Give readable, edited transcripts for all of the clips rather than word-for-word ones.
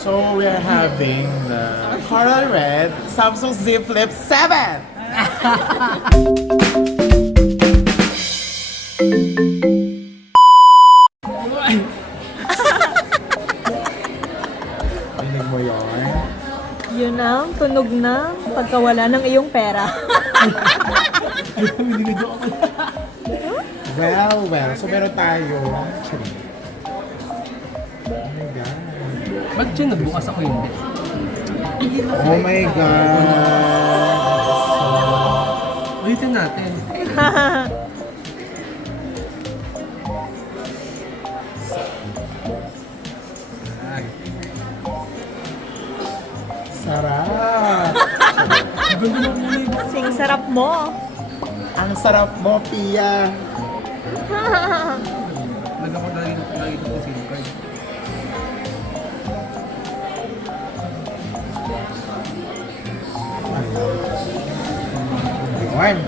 So we are having the Coral Red Samsung Z Flip 7! Rinig mo yun? Yun ang tunog na pagkawala ng iyong pera. Well. So meron tayo. Oh my God. Ba't siya nagbukas ako hindi? Oh my God. Ulitin natin. Ay. Sarap. Sing sarap mo. Ang sarap mo, Pia. Lagyan ko na rin ito ko SIM card. Ayun.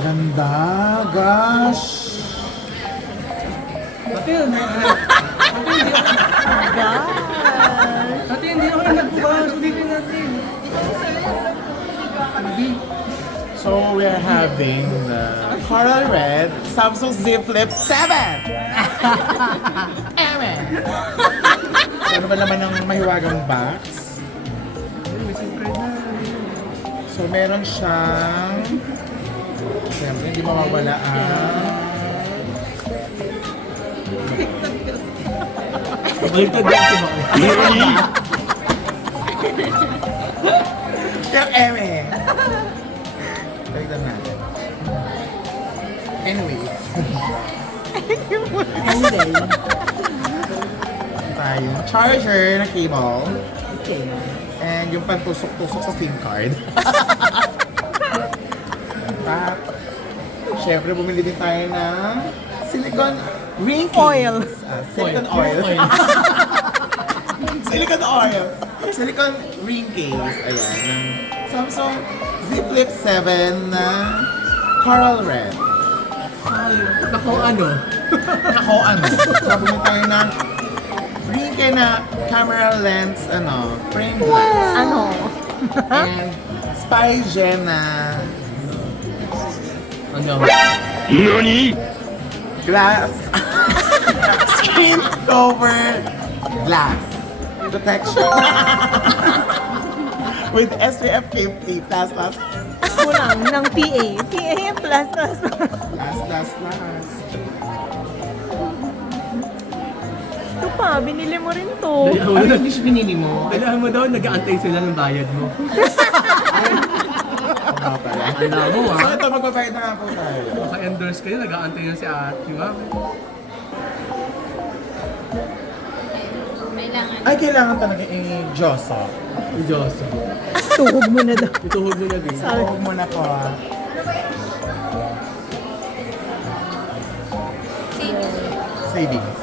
Ganda, gosh. Ate, hindi ako nagbukas. Ulitin natin. So we are having the Coral Red Samsung Z Flip 7! Eme! So ano ba naman ang mahiwagang box? May SIM card na. So meron siyang... Siyempre, hindi mawawala ang... Baliktad din ito ba? Yung eme! Tignan natin. Anyways. Tayo. Charger na cable. Okay. And yung pantusok-tusok sa SIM card. At, syempre, bumili din tayo ng silicone ring Oil. case. Silicone oil. Silicone oil. Silicone ring case. Ayan. Ng Samsung Z Flip 7 na Coral Red. Nako ano? Ako ano? So, bumili tayo ng ring case na camera lens, frame glass. Ano? And spy gem na Ano? glass screen cover glass protection with SPF 50 plus Kulang ng PA. PA plus. Ito pa, binili mo rin to. Hindi siya binili mo. Kailangan mo daw, nag-aantay sila ng bayad mo. Alam mo So ah. ito, magbabayad na nga po tayo. Maka-endorse kayo, nag-aantay na si ate, di ba? Ay, kailangan talaga i-josa. Diyos. Tuhog mo na daw. Ituhog mo na din. Huwag mo na po. Savings.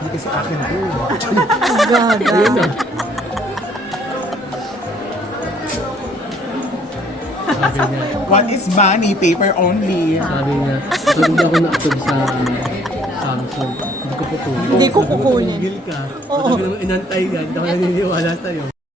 Hindi kasi akin to. Gaga. Ayun na. Sabi niya. What is money? Paper only. Sabi niya. Sabi niya ako na-approve sa Samsung. Hindi ko po Hindi ko kukunin. Tumigil ka. Oo. Sabi naman inantay ka. Hindi ako naniniwala sa'yo.